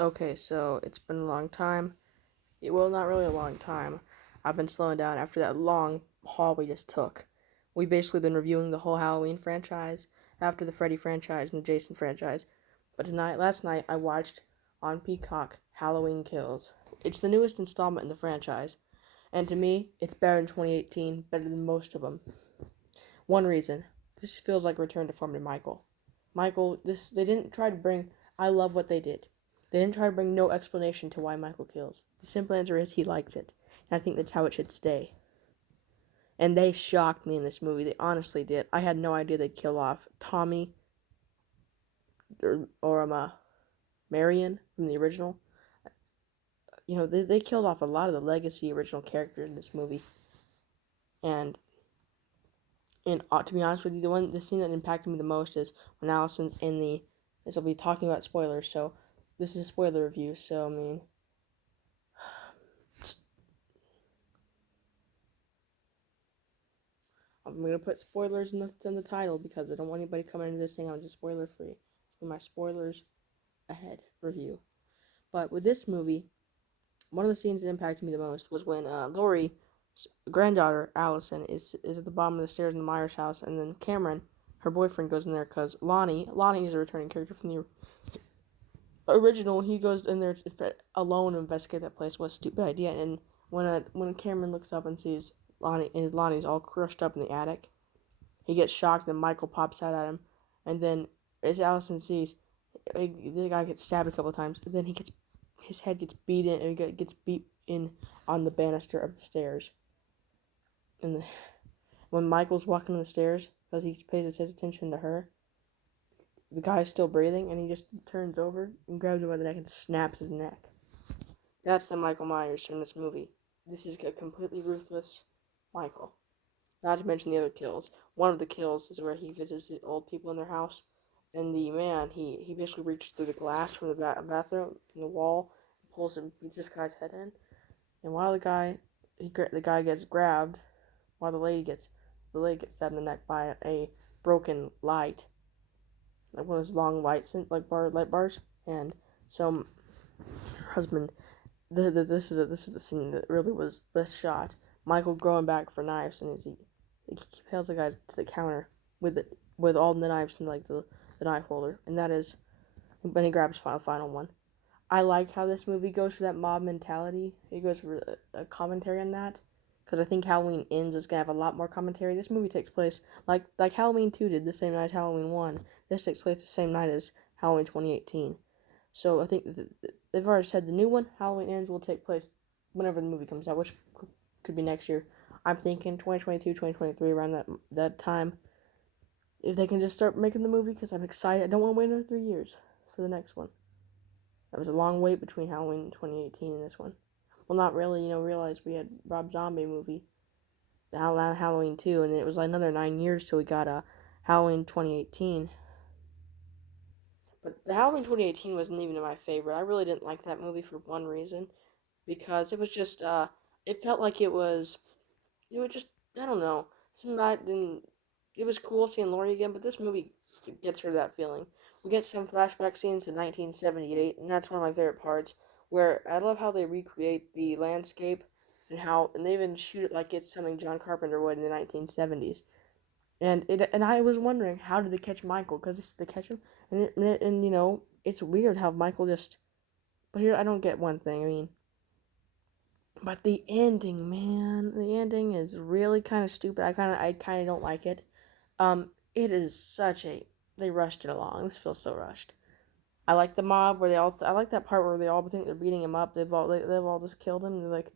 Okay, so it's been a long time. Well, not really a long time. I've been slowing down after that long haul we just took. We've basically been reviewing the whole Halloween franchise after the Freddy franchise and the Jason franchise. But last night, I watched on Peacock Halloween Kills. It's the newest installment in the franchise, and to me, it's better than 2018, better than most of them. One reason: this feels like a return to form to Michael. They didn't try to bring. I love what they did. They didn't try to bring no explanation to why Michael kills. The simple answer is he liked it, and I think that's how it should stay. And they shocked me in this movie. They honestly did. I had no idea they'd kill off Tommy or Marion from the original. They killed off a lot of the legacy original characters in this movie. And to be honest with you, the scene that impacted me the most is when Allison's in the. This will be talking about spoilers, so this is a spoiler review. So I mean, I'm gonna put spoilers in the title because I don't want anybody coming into this thing. I'm just spoiler free. So my spoilers ahead review. But with this movie, one of the scenes that impacted me the most was when Laurie's granddaughter Allison is at the bottom of the stairs in the Myers house, and then Cameron, her boyfriend, goes in there because Lonnie is a returning character from the original. He goes in there alone to investigate that place. What a stupid idea! And when Cameron looks up and sees Lonnie's all crushed up in the attic, he gets shocked. And then Michael pops out at him, and then as Allison sees, the guy gets stabbed a couple of times. And then his head gets beat in, and gets beat in on the banister of the stairs. And when Michael's walking on the stairs, because he pays his attention to her, the guy's still breathing, and he just turns over and grabs him by the neck and snaps his neck. That's the Michael Myers from this movie. This is a completely ruthless Michael. Not to mention the other kills. One of the kills is where he visits the old people in their house, and the man, he basically reaches through the glass from the bathroom, from the wall, and pulls and beats this guy's head in. And while the guy gets grabbed, while the lady gets stabbed in the neck by a broken light, like one of those long light bars, and so her husband. This is the scene that really was best shot. Michael going back for knives, and he compels the guys to the counter with all the knives in like the knife holder, and that is when he grabs final one. I like how this movie goes for that mob mentality. It goes for a commentary on that, because I think Halloween Ends is gonna have a lot more commentary. This movie takes place like Halloween 2 did the same night Halloween 1. This takes place the same night as Halloween 2018. So I think they've already said the new one, Halloween Ends, will take place whenever the movie comes out, which could be next year. I'm thinking 2022, 2023, around that time. If they can just start making the movie, because I'm excited. I don't want to wait another 3 years for the next one. That was a long wait between Halloween 2018 and this one. Well, not really. Realize we had Rob Zombie movie, Halloween 2, and it was like another 9 years till we got Halloween 2018. But the Halloween 2018 wasn't even my favorite. I really didn't like that movie for one reason, because it was just it felt like it was just, I don't know, some night. And it was cool seeing Laurie again, but this movie gets rid of that feeling. We get some flashback scenes in 1978, and that's one of my favorite parts, where I love how they recreate the landscape, and they even shoot it like it's something John Carpenter would in the 1970s. And I was wondering, how did they catch Michael? Because they catch him, and it's weird how Michael just. But here I don't get one thing. I mean, but the ending, man, the ending is really kind of stupid. I kind of don't like it. It is such a. They rushed it along. This feels so rushed. I like the mob where they all. I like that part where they all think they're beating him up. They've all just killed him. And they're like,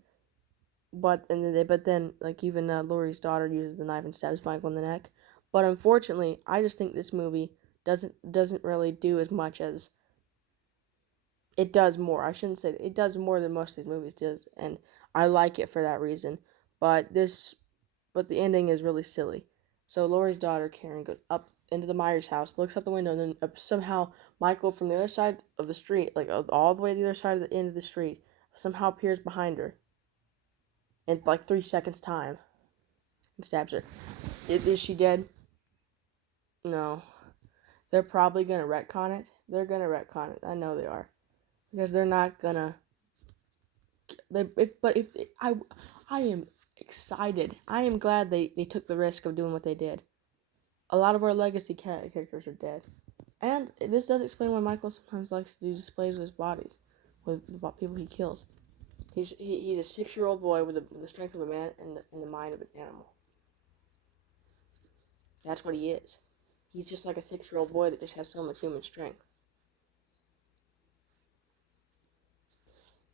but then like even Laurie's daughter uses the knife and stabs Michael in the neck. But unfortunately, I just think this movie doesn't really do as much as it does more. I shouldn't say that. It does more than most of these movies do, and I like it for that reason. But but the ending is really silly. So Laurie's daughter Karen goes up into the Myers house, looks out the window, and then somehow Michael from the other side of the street, like all the way to the other side of the end of the street, somehow appears behind her in like 3 seconds time and stabs her. Is she dead? No. They're probably gonna retcon it. They're gonna retcon it. I know they are. because they're not gonna. I am excited. I am glad they took the risk of doing what they did. A lot of our legacy characters are dead, and this does explain why Michael sometimes likes to do displays of his bodies with people he kills. He's a 6-year-old boy with the strength of a man and the mind of an animal. That's what he is. He's just like a 6-year-old boy that just has so much human strength.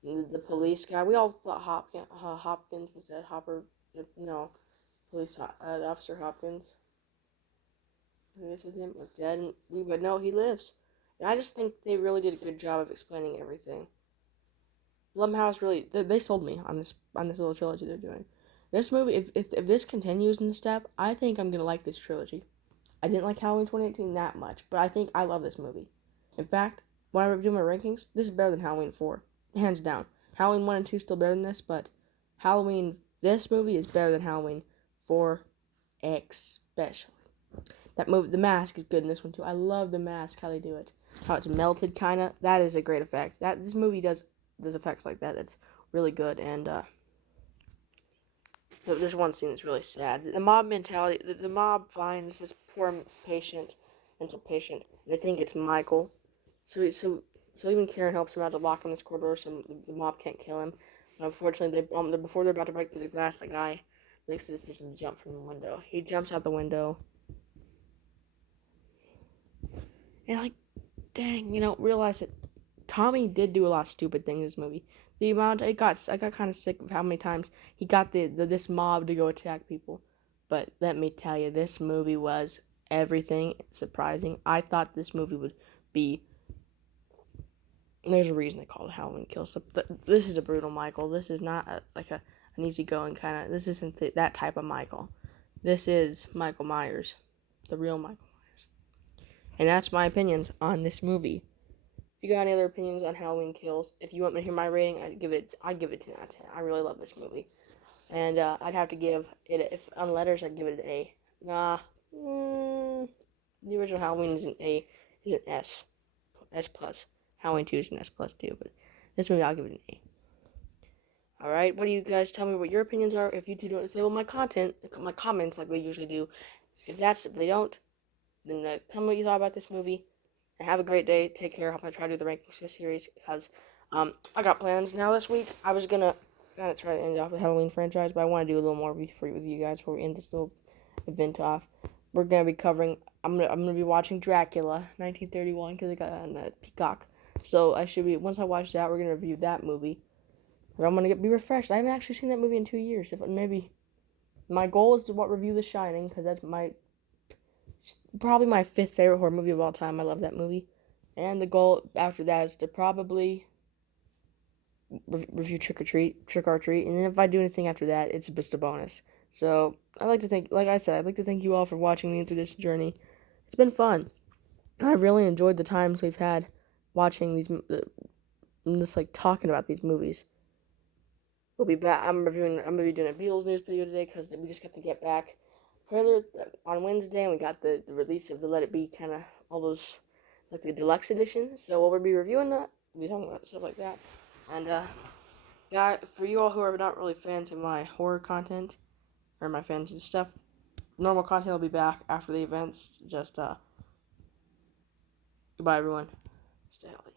The police guy, we all thought Hopkins was dead. Hopper, no, Officer Hopkins, I guess his name was dead, and but no, he lives. And I just think they really did a good job of explaining everything. Blumhouse really, they sold me on this little trilogy they're doing. This movie, if this continues in the step, I think I'm gonna like this trilogy. I didn't like Halloween 2018 that much, but I think I love this movie. In fact, when I do my rankings, this is better than Halloween 4. Hands down. Halloween 1 and 2 still better than this, but this movie is better than Halloween 4, especially. That movie, The Mask, is good in this one too. I love The Mask, how they do it. How it's melted, kind of. That is a great effect. This movie does effects like that. That's really good, and so there's one scene that's really sad. The mob mentality. The mob finds this poor mental patient. They think it's Michael. So even Karen helps him out to lock him in this corridor so the mob can't kill him. But unfortunately, before they're about to break through the glass, the guy makes the decision to jump from the window. He jumps out the window. And dang, realize that Tommy did do a lot of stupid things in this movie. The amount I got kind of sick of how many times he got this mob to go attack people. But let me tell you, this movie was everything surprising. I thought this movie would be. There's a reason they call it Halloween Kills. This is a brutal Michael. This is not an easygoing kind of. This isn't that type of Michael. This is Michael Myers, the real Michael Myers. And that's my opinions on this movie. If you got any other opinions on Halloween Kills, if you want me to hear my rating, I'd give it 10 out of 10. I really love this movie. And I'd have to give it, if on letters, I'd give it an A. The original Halloween is an A, is an S plus. Halloween 2 is an S plus too, but this movie I'll give it an A. Alright, what do you guys tell me what your opinions are? If you do not disable my comments like they usually do. If they don't, then tell me what you thought about this movie. And have a great day. Take care. I'm gonna try to do the rankings for this series because I got plans now this week. I was gonna try to end off the Halloween franchise, but I want to do a little more free with you guys before we end this little event off. We're gonna be covering. I'm gonna be watching Dracula 1931 because I got on the Peacock. So once I watch that, we're gonna review that movie. But I'm gonna be refreshed. I haven't actually seen that movie in 2 years. Maybe my goal is to review The Shining because that's probably my 5th favorite horror movie of all time. I love that movie. And the goal after that is to probably review Trick or Treat. And then if I do anything after that, it's just a bonus. So I'd like to thank you all for watching me through this journey. It's been fun. I really enjoyed the times we've had watching just talking about these movies. We'll be back. I'm gonna be doing a Beatles news video today because we just got to get back trailer on Wednesday, and we got the release of the Let It Be kind of all those the deluxe edition. So we'll be reviewing that. We'll be talking about stuff like that. And for you all who are not really fans of my horror content or my fans of stuff, normal content will be back after the events. Just goodbye everyone. Stay healthy.